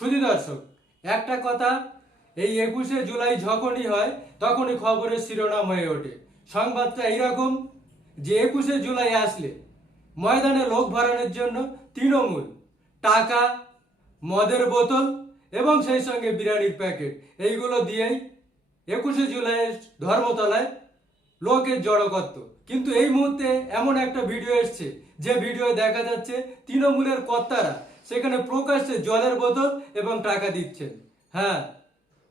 শুধু দর্শক, একটা কথা, এই একুশে জুলাই যখনই হয়, তখনই খবরের শিরোনাম হয়ে ওঠে। সংবাদটা এইরকম, যে একুশে জুলাই আসলে ময়দানে লোক ভরানোর জন্য তৃণমূল, টাকা, মদের বোতল এবং সেই সঙ্গে বিরিয়ানির প্যাকেট, এইগুলো দিয়েই একুশে জুলাইয়ের ধর্মতলায় লোকের জড়ো করত কিন্তু এই মুহূর্তে এমন একটা ভিডিও এসছে, যে ভিডিও দেখা যাচ্ছে তৃণমূলের কর্তারা সেখানে প্রকাশ্যে জলের বোতল এবং টাকা দিচ্ছেন। হ্যাঁ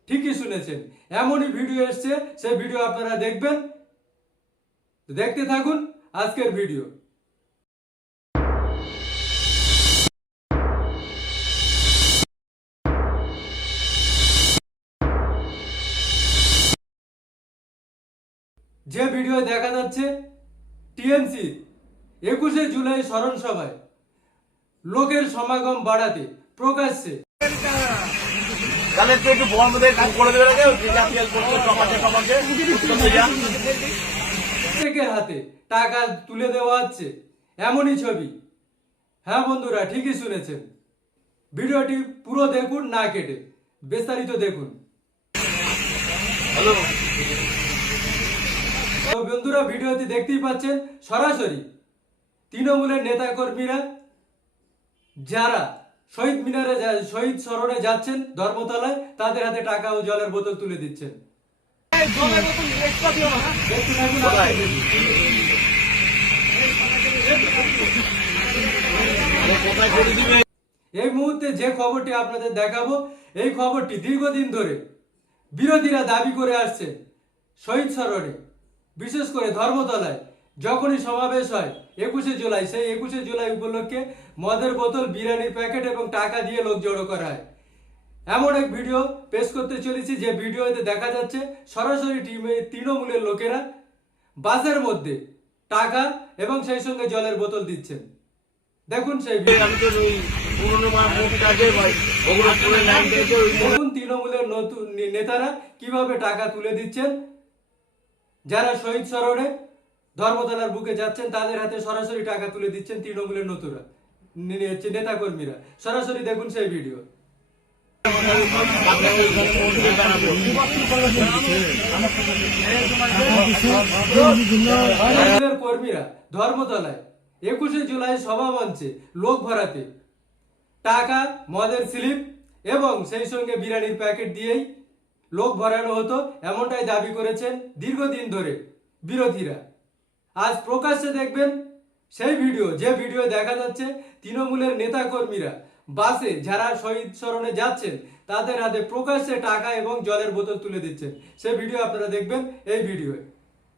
ঠিকই শুনেছেন। এমনই ভিডিও এসছে, সেই ভিডিও আপনারা দেখবেন। দেখতে থাকুন আজকের ভিডিও। যে ভিডিও দেখা যাচ্ছে, টিএমসি, একুশে জুলাই স্মরণ সভায় লোকের সমাগম বাড়াতে প্রকাশ্যে। হাতে টাকা তুলে দেওয়া হচ্ছে এমনই ছবি। হ্যাঁ বন্ধুরা ঠিকই শুনেছেন। ভিডিওটি পুরো দেখুন না কেটে। বিস্তারিত দেখুন। হ্যালো। বন্ধুরা ভিডিওতে দেখতেই পাচ্ছেন সরাসরি তৃণমূলের নেতাকর্মীরা যারা শহীদ মিনারে শহীদ স্মরণে যাচ্ছেন ধর্মতলায়, তাদের হাতে টাকা ও জলের বোতল তুলে দিচ্ছেন। এই মুহূর্তে যে খবরটি আপনাদের দেখাবো, এই খবরটি দীর্ঘদিন ধরে বিরোধীরা দাবি করে আসছে শহীদ স্মরণে, বিশেষ করে ধর্মতলায়। যখনই সমাবেশ হয় একুশে জুলাই সেই একুশে জুলাই উপলক্ষে মদের বোতল বিরিয়ানির প্যাকেট এবং টাকা দিয়ে লোক জড়ো করা হয়। এমন এক ভিডিও পেশ করতে চলেছি যে ভিডিওতে দেখা যাচ্ছে সরাসরি টিমে তৃণমূলের লোকেরা বাসের মধ্যে টাকা এবং সেই সঙ্গে জলের বোতল দিচ্ছেন। দেখুন সেই দেখুন তৃণমূলের নতুন নেতারা কীভাবে টাকা তুলে দিচ্ছেন। যারা শহীদ স্মরণে ধর্মতলার বুকে যাচ্ছেন, তাদের হাতে সরাসরি টাকা তুলে দিচ্ছেন তৃণমূলের নতুরা নে- নে- হচ্ছে নেতাকর্মীরা। সরাসরি দেখুন সেই ভিডিও। কর্মীরা ধর্মতলায় একুশে জুলাই সভা মঞ্চে লোক ভরাতে। টাকা, মদের স্লিপ এবং সেই সঙ্গে বিরিয়ানির প্যাকেট দিয়েই লোক ভরানো হতো, এমনটাই দাবি করেছেন দীর্ঘদিন ধরে বিরোধীরা। আজ প্রকাশ্যে দেখবেন সেই ভিডিও, যে ভিডিও দেখা যাচ্ছে তৃণমূলের নেতাকর্মীরা। বাসে যারা শহীদ স্মরণে যাচ্ছেন, তাদের হাতে প্রকাশ্যে টাকা এবং জলের বোতল তুলে দিচ্ছেন। সেই ভিডিও আপনারা দেখবেন, এই ভিডিওয়ে।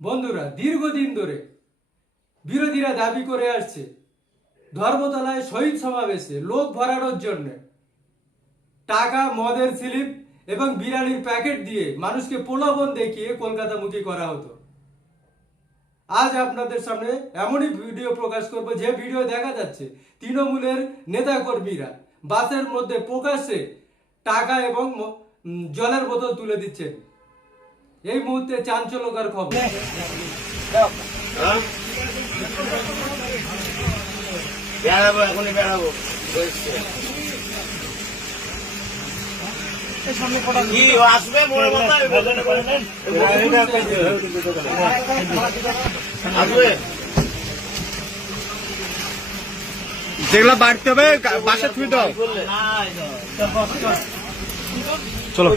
বন্ধুরা, দীর্ঘদিন ধরে বিরোধীরা দাবি করে আসছে, ধর্মতলায় শহীদ সমাবেশে লোক ভরানোর জন্য। টাকা, মদের স্লিপ এবং বিরিয়ানির প্যাকেট দিয়ে মানুষকে প্রলোভন দেখিয়ে কলকাতামুখী করা হতো। আজ আপনাদের সামনে এমনই ভিডিও প্রকাশ করব, যে ভিডিও দেখা যাচ্ছে তৃণমূলের নেতাকর্মীরা। বাসের মধ্যে প্রকাশ্যে টাকা এবং জলের বোতল তুলে দিচ্ছে। এই মুহূর্তে চাঞ্চল্যকর খবর। বেড়াবো এখনই বেড়াবো। কি আসবে মনে মাথায়? আসবে। যেগুলা বাড়তে হবে বাসা থুই দাও। বললে 走了。